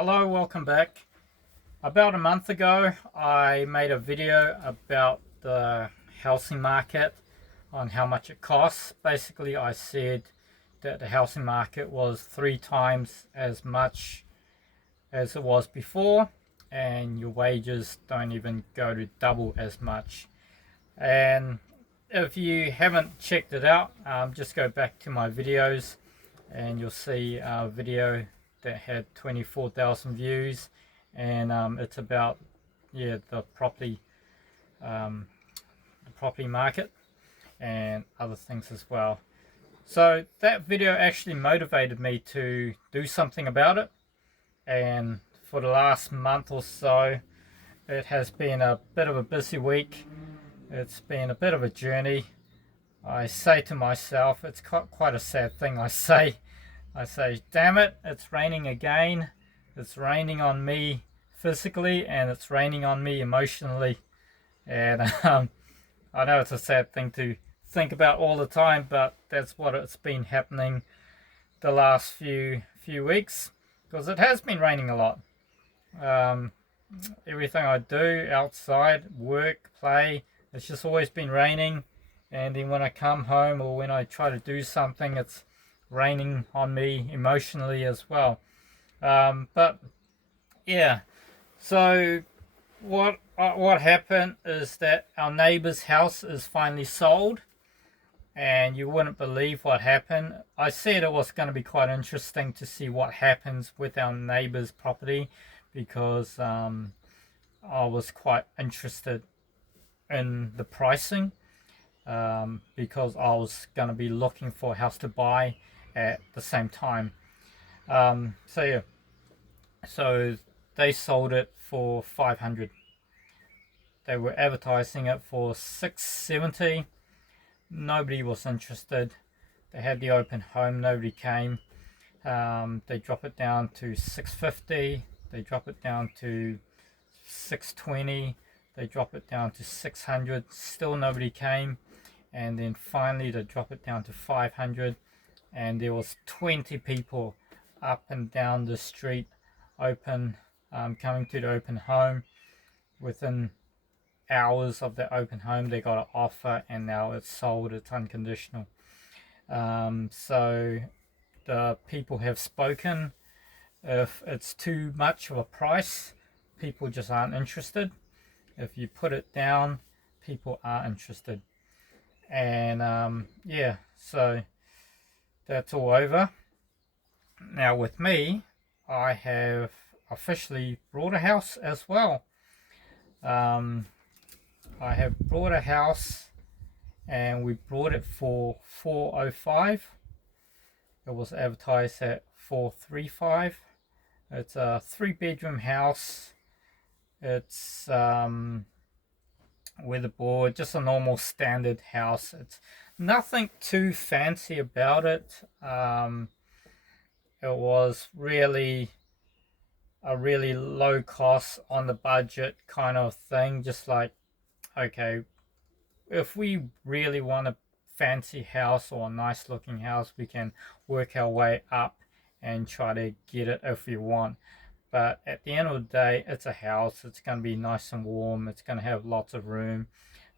Hello, welcome back. About a month ago, I made a video about the housing market on how much it costs. Basically, I said that the housing market was 3 times as much as it was before, and your wages don't even go to double as much. And if you haven't checked it out, just go back to my videos and you'll see a video that had 24,000 views, and it's about the um, property market and other things as well. So that video actually motivated me to do something about it, and for the last month or so it has been a bit of a busy week. It's been a bit of a journey. I say to myself, it's quite a sad thing. I say, damn it, it's raining again. It's raining on me physically and it's raining on me emotionally. And I know it's a sad thing to think about all the time, but that's what it's been happening the last few weeks, because it has been raining a lot. Everything I do outside, work, play, it's just always been raining. And then when I come home or when I try to do something, it's raining on me emotionally as well. But yeah, so what happened is that our neighbor's house is finally sold, and you wouldn't believe what happened. I said it was going to be quite interesting to see what happens with our neighbor's property, because I was quite interested in the pricing, because I was going to be looking for a house to buy at the same time. So they sold it for 500. They were advertising it for 670. Nobody was interested. They had the open home, nobody came. They drop it down to 650. They drop it down to 620. They drop it down to 600. Still nobody came. And then finally they drop it down to 500, and there was 20 people up and down the street coming to the open home. Within hours of the open home they got an offer, and now it's sold. It's unconditional. So the people have spoken. If it's too much of a price, people just aren't interested. If you put it down, people are interested. And so that's all over. Now with me, I have officially bought a house as well. I have bought a house, and we bought it for 405. It was advertised at 435. It's a 3-bedroom house. It's weatherboard, just a normal standard house. It's nothing too fancy about it. It was really a really low cost on the budget kind of thing. Just like, okay, if we really want a fancy house or a nice looking house, we can work our way up and try to get it if we want. But at the end of the day, it's a house. It's going to be nice and warm. It's going to have lots of room.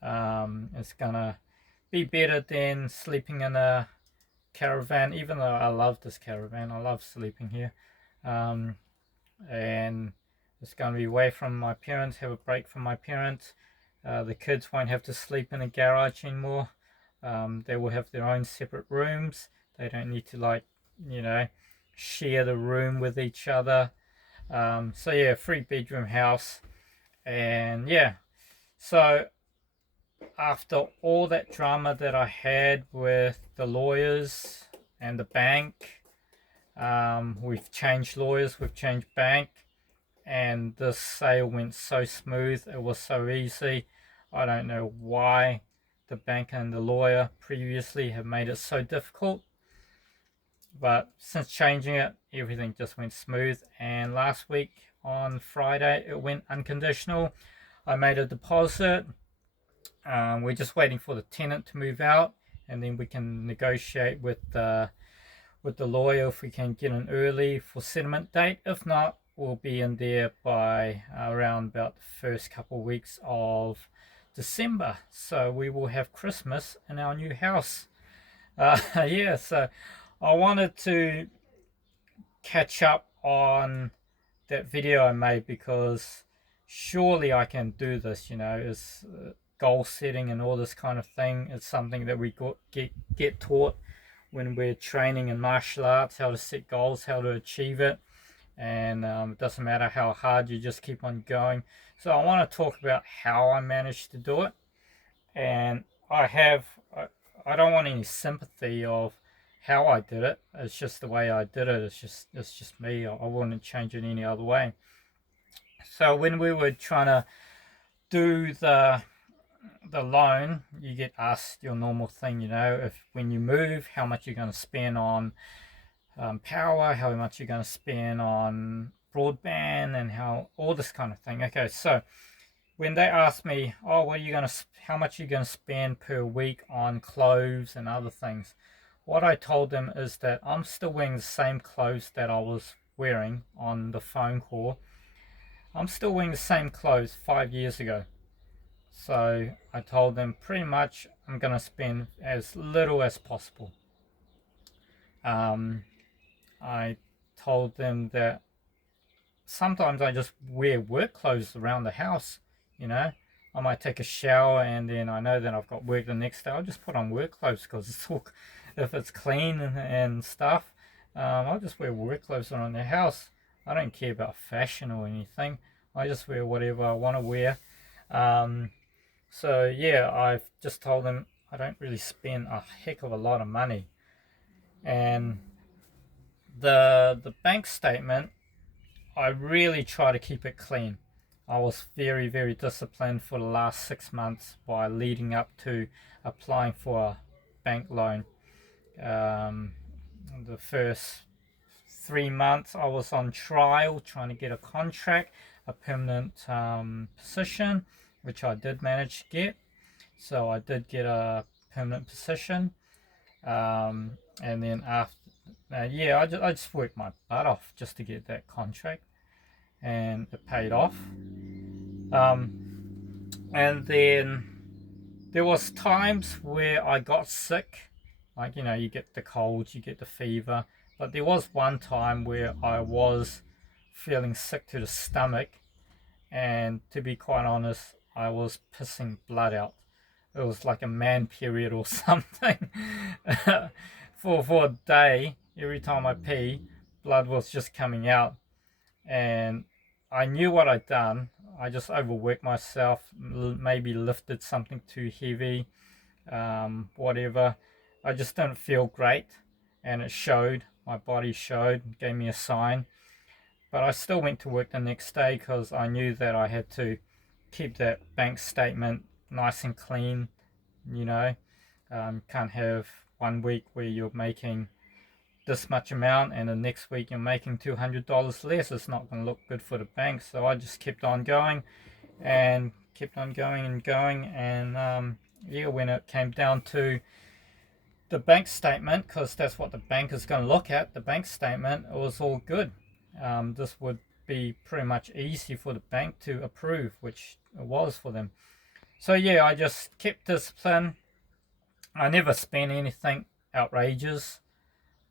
It's going to be better than sleeping in a caravan, even though I love this caravan. I love sleeping here. And it's going to be away from my parents, have a break from my parents. The kids won't have to sleep in a garage anymore. They will have their own separate rooms. They don't need to, share the room with each other. 3-bedroom house. And so after all that drama that I had with the lawyers and the bank, we've changed lawyers, we've changed bank, and this sale went so smooth. It was so easy. I don't know why the bank and the lawyer previously have made it so difficult, but since changing it, everything just went smooth. And last week on Friday, it went unconditional. I made a deposit. We're just waiting for the tenant to move out, and then we can negotiate with the lawyer if we can get an early for settlement date. If not, will be in there by around about the first couple of weeks of December. So we will have Christmas in our new house. Yeah, so I wanted to catch up on that video I made, because surely I can do this. It's goal setting and all this kind of thing. It's something that we get taught when we're training in martial arts, how to set goals, how to achieve it. And it doesn't matter how hard, you just keep on going. So I want to talk about how I managed to do it. And I don't want any sympathy of how I did it. It's just the way I did it. It's just me. I wouldn't change it any other way. So when we were trying to do the loan, you get asked your normal thing, if when you move, how much you're going to spend on power, how much you're going to spend on broadband, and all this kind of thing. Okay, so when they asked me, oh, how much are you going to spend per week on clothes and other things, what I told them is that I'm still wearing the same clothes that I was wearing on the phone call. I'm still wearing the same clothes 5 years ago. So I told them pretty much I'm going to spend as little as possible. I told them that sometimes I just wear work clothes around the house. I might take a shower and then I know that I've got work the next day. I'll just put on work clothes because if it's clean and stuff, I'll just wear work clothes around the house. I don't care about fashion or anything. I just wear whatever I want to wear. So yeah, I've just told them I don't really spend a heck of a lot of money. And the bank statement, I really try to keep it clean. I was very, very disciplined for the last 6 months by leading up to applying for a bank loan. The first 3 months I was on trial trying to get a contract, a permanent position, which I did manage to get. So I did get a permanent position. And then after, I just worked my butt off just to get that contract, and it paid off. And then there was times where I got sick, like you get the colds, you get the fever, but there was one time where I was feeling sick to the stomach, and to be quite honest, I was pissing blood out. It was like a man period or something. for a day, every time I pee, blood was just coming out, and I knew what I'd done. I just overworked myself, maybe lifted something too heavy, whatever. I just didn't feel great, and it showed. My body showed, gave me a sign. But I still went to work the next day because I knew that I had to keep that bank statement nice and clean. Can't have 1 week where you're making this much amount and the next week you're making $200 less. It's not going to look good for the bank. So I just kept on going and going. And when it came down to the bank statement, because that's what the bank is going to look at, the bank statement, it was all good. This would be pretty much easy for the bank to approve, which it was for them. So yeah, I just kept discipline. I never spent anything outrageous.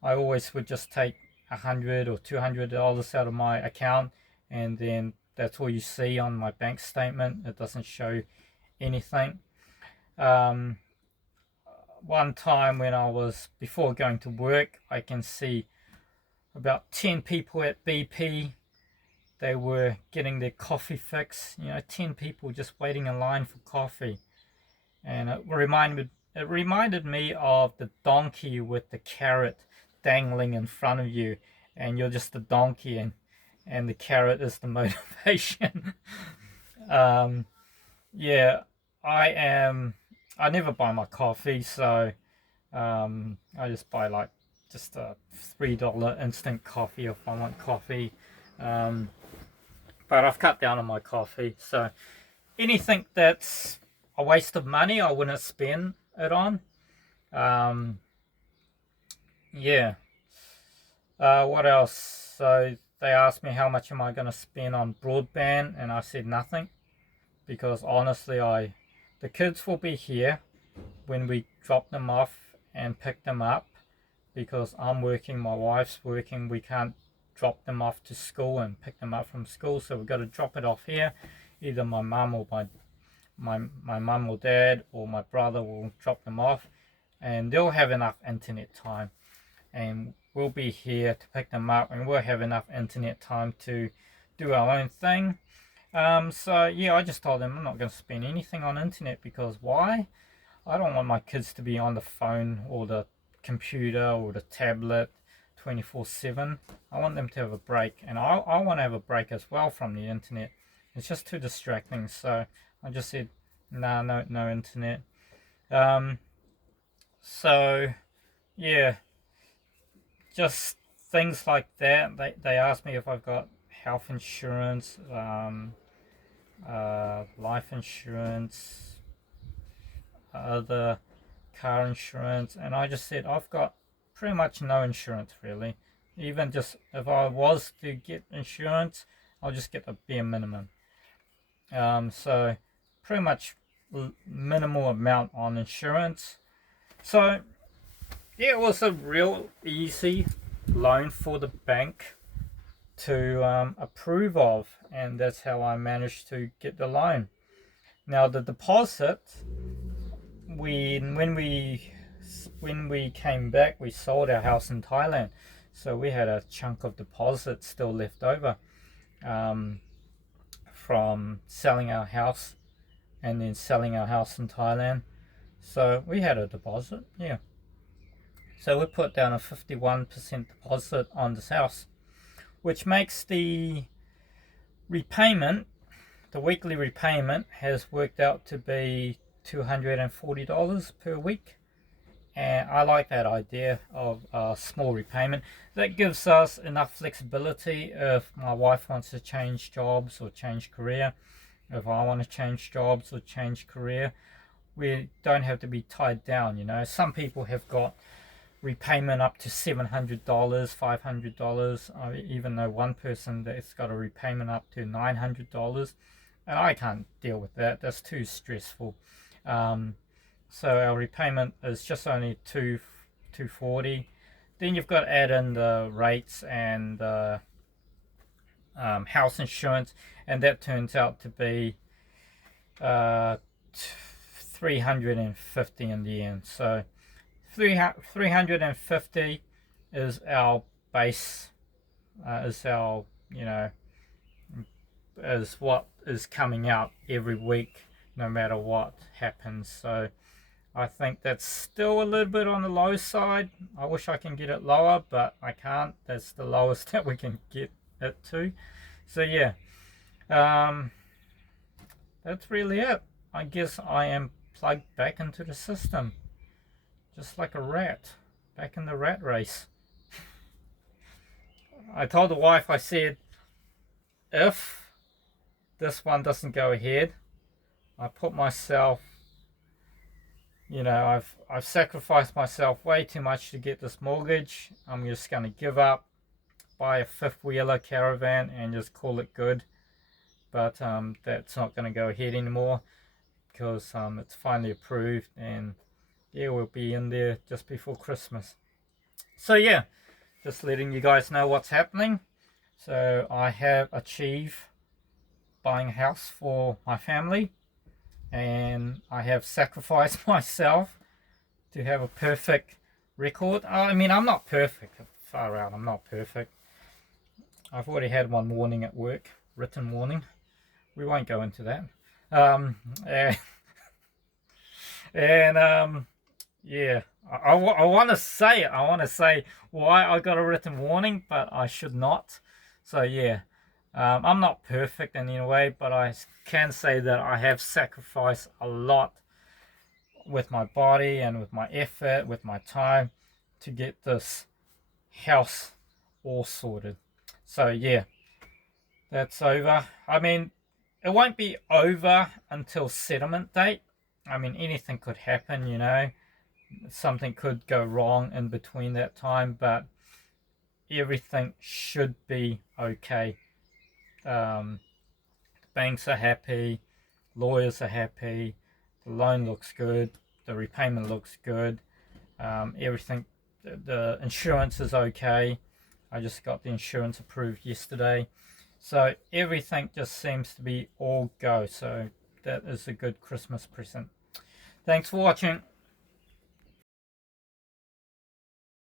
I always would just take $100 or $200 out of my account, and then that's all you see on my bank statement. It doesn't show anything. One time when before going to work, I can see about 10 people at BP. They were getting their coffee fix. 10 people just waiting in line for coffee. And it reminded me of the donkey with the carrot dangling in front of you, and you're just a donkey, and the carrot is the motivation. Yeah, I never buy my coffee, so I just buy like just a $3 instant coffee if I want coffee. But I've cut down on my coffee, so anything that's a waste of money I wouldn't spend it on. Yeah. What else? So they asked me how much am I going to spend on broadband, and I said nothing, because honestly, the kids will be here when we drop them off and pick them up, because I'm working, my wife's working, we can't drop them off to school and pick them up from school, so we've got to drop it off here. Either my mum or my mum or dad or my brother will drop them off, and they'll have enough internet time, and we'll be here to pick them up, and we'll have enough internet time to do our own thing. So yeah, I just told them I'm not going to spend anything on internet, because why? I don't want my kids to be on the phone or the computer or the tablet 24/7. I want them to have a break, and I want to have a break as well from the internet. It's just too distracting. So I just said nah, no internet. So yeah, just things like that. They asked me if I've got health insurance, life insurance, other car insurance, and I just said I've got pretty much no insurance really. Even just if I was to get insurance, I'll just get the bare minimum. So pretty much minimal amount on insurance. So yeah, it was a real easy loan for the bank to approve of, and that's how I managed to get the loan. Now the deposit, when we came back, we sold our house in Thailand, so we had a chunk of deposit still left over from selling our house and then selling our house in Thailand. So we had a deposit, yeah. So we put down a 51% deposit on this house, which makes the repayment, the weekly repayment, has worked out to be $240 per week. And I like that idea of a small repayment. That gives us enough flexibility if my wife wants to change jobs or change career. If I want to change jobs or change career, we don't have to be tied down, you know. Some people have got repayment up to $700, $500. I even know one person that's got a repayment up to $900, and I can't deal with that. That's too stressful. So our repayment is just only $240. Then you've got to add in the rates and the house insurance, and that turns out to be $350 in the end. So 350 is our base, is our, you know, is what is coming out every week, no matter what happens. So I think that's still a little bit on the low side. I wish I can get it lower, but I can't. That's the lowest that we can get it to. So yeah, that's really it. I guess I am plugged back into the system, just like a rat, back in the rat race. I told the wife, I said, if this one doesn't go ahead, I put myself, you know, I've sacrificed myself way too much to get this mortgage. I'm just going to give up, buy a fifth wheeler caravan and just call it good. But that's not going to go ahead anymore, because it's finally approved, and yeah, we'll be in there just before Christmas. So yeah, just letting you guys know what's happening. So I have achieved buying a house for my family, and I have sacrificed myself to have a perfect record. I mean, I'm not perfect, far out, I'm not perfect. I've already had one warning at work, written warning. We won't go into that. Yeah, I want to say it. I want to say why I got a written warning, but I should not. So yeah, I'm not perfect in any way, but I can say that I have sacrificed a lot with my body and with my effort, with my time, to get this house all sorted. So yeah, that's over. I mean, it won't be over until settlement date. I mean, anything could happen, you know. Something could go wrong in between that time, but everything should be okay. Banks are happy, lawyers are happy, the loan looks good, the repayment looks good, everything, the insurance is okay. I just got the insurance approved yesterday. So everything just seems to be all go. So that is a good Christmas present. Thanks for watching.